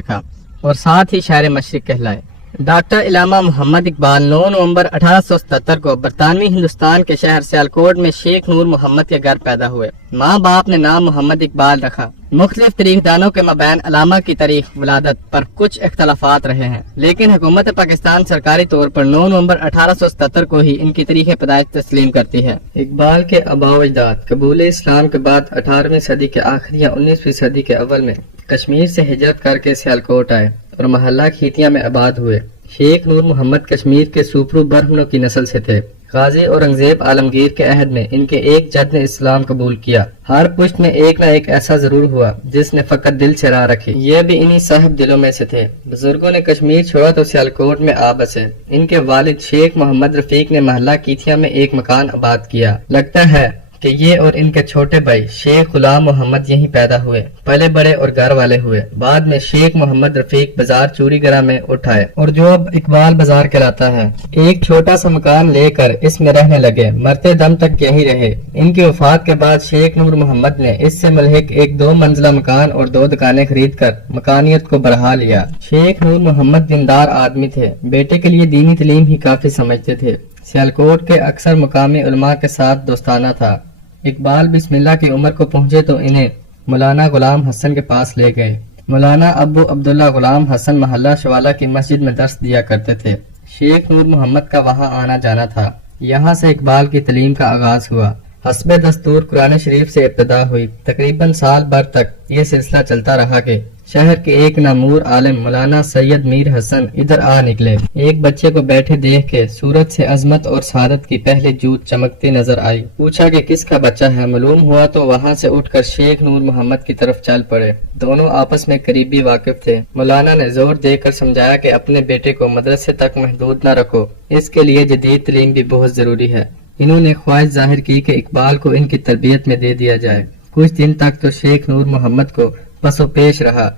دیکھا اور ساتھ ہی شاعر مشرق کہلائے۔ ڈاکٹر علامہ محمد اقبال 9 نومبر 1877 کو برطانوی ہندوستان کے شہر سیالکوٹ میں شیخ نور محمد کے گھر پیدا ہوئے۔ ماں باپ نے نام محمد اقبال رکھا۔ مختلف تاریخ دانوں کے مابین علامہ کی تاریخ ولادت پر کچھ اختلافات رہے ہیں، لیکن حکومت پاکستان سرکاری طور پر 9 نومبر 1877 کو ہی ان کی تاریخ پیدائش تسلیم کرتی ہے۔ اقبال کے آباء و اجداد قبول اسلام کے بعد 18ویں صدی کے آخر یا 19ویں صدی کے اول میں کشمیر سے ہجرت کر کے سیالکوٹ آئے اور محلہ کھیتیاں میں آباد ہوئے۔ شیخ نور محمد کشمیر کے سوپرو برہمنوں کی نسل سے تھے۔ غازی اورنگزیب عالمگیر کے عہد میں ان کے ایک جد نے اسلام قبول کیا۔ ہر پشت میں ایک نہ ایک ایسا ضرور ہوا جس نے فقط دل سے راہ رکھی، یہ بھی انہی صاحب دلوں میں سے تھے۔ بزرگوں نے کشمیر چھوڑا تو سیالکوٹ میں آ بسے۔ ان کے والد شیخ محمد رفیق نے محلہ کیتیا میں ایک مکان آباد کیا۔ لگتا ہے کہ یہ اور ان کے چھوٹے بھائی شیخ غلام محمد یہیں پیدا ہوئے، پلے بڑے اور گھر والے ہوئے۔ بعد میں شیخ محمد رفیق بازار چوری گرہ میں اٹھائے اور جو اب اقبال بازار کہلاتا ہے، ایک چھوٹا سا مکان لے کر اس میں رہنے لگے، مرتے دم تک یہیں رہے۔ ان کی وفات کے بعد شیخ نور محمد نے اس سے ملحق ایک 2 منزلہ مکان اور 2 دکانیں خرید کر مکانیت کو بڑھا لیا۔ شیخ نور محمد دیندار آدمی تھے، بیٹے کے لیے دینی تعلیم ہی کافی سمجھتے تھے۔ سیالکوٹ کے اکثر مقامی علماء کے ساتھ دوستانہ تھا۔ اقبال بسم اللہ کی عمر کو پہنچے تو انہیں مولانا غلام حسن کے پاس لے گئے۔ مولانا ابو عبداللہ غلام حسن محلہ شوالہ کی مسجد میں درس دیا کرتے تھے۔ شیخ نور محمد کا وہاں آنا جانا تھا۔ یہاں سے اقبال کی تعلیم کا آغاز ہوا۔ حسب دستور قرآن شریف سے ابتدا ہوئی۔ تقریباً سال بھر تک یہ سلسلہ چلتا رہا کہ شہر کے ایک نامور عالم مولانا سید میر حسن ادھر آ نکلے۔ ایک بچے کو بیٹھے دیکھ کے صورت سے عظمت اور سعادت کی پہلے جوت چمکتی نظر آئی۔ پوچھا کہ کس کا بچہ ہے، معلوم ہوا تو وہاں سے اٹھ کر شیخ نور محمد کی طرف چل پڑے۔ دونوں آپس میں قریبی واقف تھے۔ مولانا نے زور دے کر سمجھایا کہ اپنے بیٹے کو مدرسے تک محدود نہ رکھو، اس کے لیے جدید تعلیم بھی بہت ضروری ہے۔ انہوں نے خواہش ظاہر کی کہ اقبال کو ان کی تربیت میں دے دیا جائے۔ کچھ دن تک تو شیخ نور محمد کو پس و پیش رہا،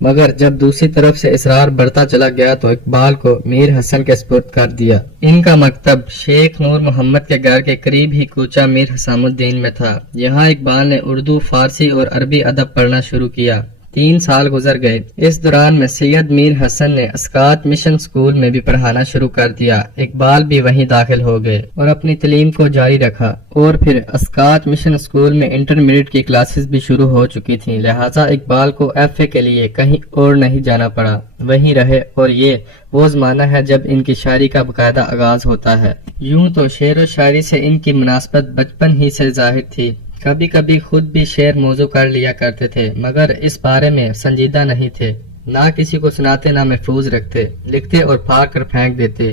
مگر جب دوسری طرف سے اصرار بڑھتا چلا گیا تو اقبال کو میر حسن کے سپرد کر دیا۔ ان کا مکتب شیخ نور محمد کے گھر کے قریب ہی کوچہ میر حسام الدین میں تھا۔ یہاں اقبال نے اردو، فارسی اور عربی ادب پڑھنا شروع کیا۔ 3 سال گزر گئے۔ اس دوران میں سید میر حسن نے اسقاط مشن سکول میں بھی پڑھانا شروع کر دیا۔ اقبال بھی وہیں داخل ہو گئے اور اپنی تعلیم کو جاری رکھا، اور پھر اسقاط مشن سکول میں انٹرمیڈیٹ کی کلاسز بھی شروع ہو چکی تھیں، لہٰذا اقبال کو FA کے لیے کہیں اور نہیں جانا پڑا، وہیں رہے۔ اور یہ وہ زمانہ ہے جب ان کی شاعری کا باقاعدہ آغاز ہوتا ہے۔ یوں تو شعر و شاعری سے ان کی مناسبت بچپن ہی سے ظاہر تھی۔ کبھی کبھی خود بھی شعر موضوع کر لیا کرتے تھے، مگر اس بارے میں سنجیدہ نہیں تھے۔ نہ کسی کو سناتے، نہ محفوظ رکھتے، لکھتے اور پھاڑ کر پھینک دیتے۔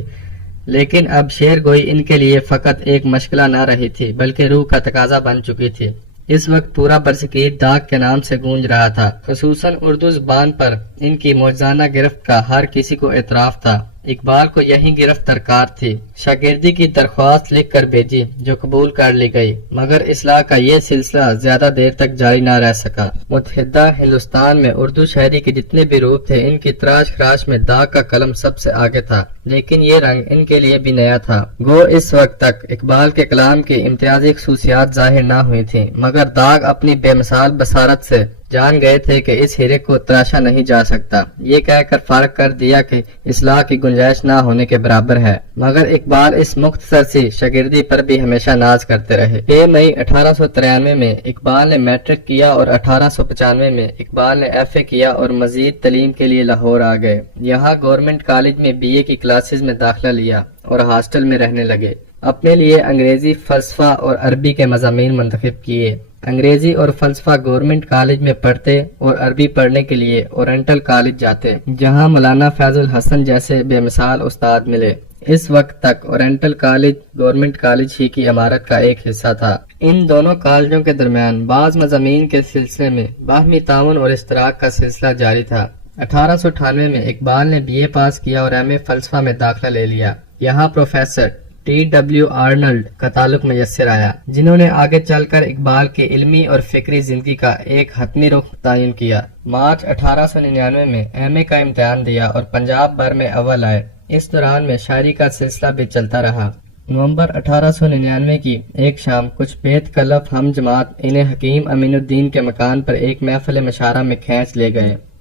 لیکن اب شعر گوئی ان کے لیے فقط ایک مشغلہ نہ رہی تھی، بلکہ روح کا تقاضا بن چکی تھی۔ اس وقت پورا برصغیر داغ کے نام سے گونج رہا تھا۔ خصوصاً اردو زبان پر ان کی موجزانہ گرفت کا ہر کسی کو اعتراف تھا۔ اقبال کو یہی گرفت درکار تھی۔ شاگردی کی درخواست لکھ کر بھیجی، جو قبول کر لی گئی، مگر اصلاح کا یہ سلسلہ زیادہ دیر تک جاری نہ رہ سکا۔ متحدہ ہندوستان میں اردو شاعری کے جتنے بھی روپ تھے، ان کی تراش خراش میں داغ کا قلم سب سے آگے تھا، لیکن یہ رنگ ان کے لیے بھی نیا تھا۔ گو اس وقت تک اقبال کے کلام کی امتیازی خصوصیات ظاہر نہ ہوئی تھیں، مگر داغ اپنی بے مثال بصارت سے جان گئے تھے کہ اس ہیرے کو تراشا نہیں جا سکتا۔ یہ کہہ کر فرق کر دیا کہ اصلاح کی گنجائش نہ ہونے کے برابر ہے، مگر اقبال اس مختصر سی شاگردی پر بھی ہمیشہ ناز کرتے رہے۔ 6 مئی 1893 میں اقبال نے میٹرک کیا اور 1895 میں اقبال نے FA کیا اور مزید تعلیم کے لیے لاہور آ گئے۔ یہاں گورنمنٹ کالج میں BA کی کلاسز میں داخلہ لیا اور ہاسٹل میں رہنے لگے۔ اپنے لیے انگریزی، فلسفہ اور عربی کے مضامین منتخب کیے۔ انگریزی اور فلسفہ گورنمنٹ کالج میں پڑھتے اور عربی پڑھنے کے لیے اورینٹل کالج جاتے، جہاں مولانا فیض الحسن جیسے بے مثال استاد ملے۔ اس وقت تک اورینٹل کالج گورنمنٹ کالج ہی کی عمارت کا ایک حصہ تھا۔ ان دونوں کالجوں کے درمیان بعض مضامین کے سلسلے میں باہمی تعاون اور اشتراک کا سلسلہ جاری تھا۔ 1898 میں اقبال نے BA پاس کیا اور MA فلسفہ میں داخلہ لے لیا۔ یہاں پروفیسر TW آرنلڈ کا تعلق میسر آیا، جنہوں نے آگے چل کر اقبال کی علمی اور فکری زندگی کا ایک حتمی رخ تعین کیا۔ مارچ 1899 میں MA کا امتحان دیا اور پنجاب بھر میں اول آئے۔ اس دوران میں شاعری کا سلسلہ بھی چلتا رہا۔ نومبر 1899 کی ایک شام کچھ بیت کلف ہم جماعت انہیں حکیم امین الدین کے مکان پر ایک محفل مشاعرہ میں کھینچ لے گئے۔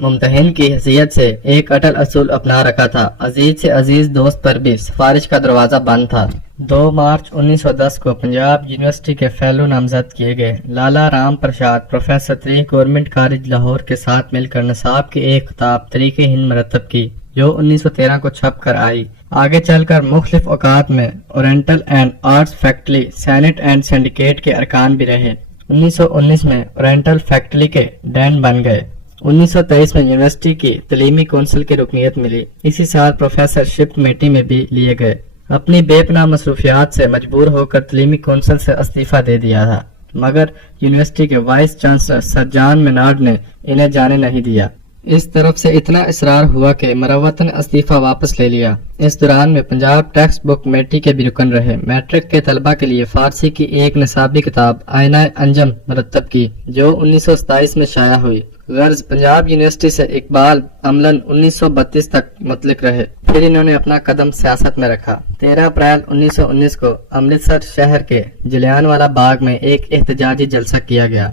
ممتحن کی حیثیت سے ایک اٹل اصول اپنا رکھا تھا، عزیز سے عزیز دوست پر بھی سفارش کا دروازہ بند تھا۔ 2 مارچ 1910 کو پنجاب یونیورسٹی کے فیلو نامزد کیے گئے لالا رام پرساد پروفیسر طریق گورنمنٹ کالج لاہور کے ساتھ مل کر نصاب کی ایک کتاب طریق ہند مرتب کی، جو 1913 کو چھپ کر آئی۔ آگے چل کر مختلف اوقات میں oriental and arts faculty senate and syndicate کے ارکان بھی رہے۔ 1919 میں اورینٹل فیکٹری کے ڈین بن گئے۔ 1923 میں یونیورسٹی کی تعلیمی کونسل کی رکنیت ملی۔ اسی سال پروفیسر شپ کمیٹی میں بھی لیے گئے۔ اپنی بے پناہ مصروفیات سے مجبور ہو کر تعلیمی کونسل سے استعفیٰ دے دیا تھا، مگر یونیورسٹی کے وائس چانسلر سر جان مینارڈ نے انہیں جانے نہیں دیا۔ اس طرف سے اتنا اصرار ہوا کہ مروت نے استعفیٰ واپس لے لیا۔ اس دوران میں پنجاب ٹیکسٹ بک کمیٹی کے بھی رکن رہے۔ میٹرک کے طلبہ کے لیے فارسی کی ایک نصابی کتاب آئینہ انجم مرتب کی، جو 1927 میں شائع ہوئی۔ غرض پنجاب یونیورسٹی سے اقبال عملاً 1932 تک متعلق رہے، پھر انہوں نے اپنا قدم سیاست میں رکھا۔ 13 اپریل 1919 کو امرتسر شہر کے جلیان والا باغ میں ایک احتجاجی جلسہ کیا گیا۔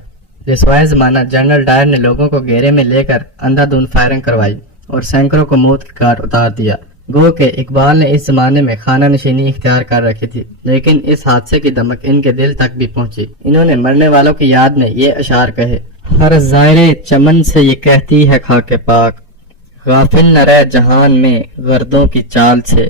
رسوائے زمانہ جنرل ڈائر نے لوگوں کو گھیرے میں لے کر اندھا دھند فائرنگ کروائی اور سینکڑوں کو موت کی کار اتار دیا۔ گو کہ اقبال نے اس زمانے میں خانہ نشینی اختیار کر رکھی تھی، لیکن اس حادثے کی دمک ان کے دل تک بھی پہنچی۔ انہوں نے مرنے والوں کی یاد میں یہ اشعار کہے: ہر زائرے چمن سے یہ کہتی ہے خاک پاک، غافل نہ رہ جہان میں گردوں کی چال سے،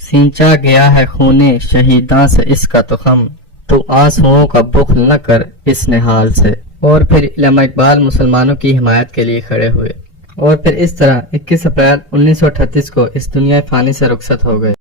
سینچا گیا ہے خونے شہیداں سے اس کا تخم، تو آنسوؤں کا بخل نہ کر اس نہال سے۔ اور پھر علامہ اقبال مسلمانوں کی حمایت کے لیے کھڑے ہوئے، اور پھر اس طرح 21 اپریل 1938 کو اس دنیا فانی سے رخصت ہو گئے۔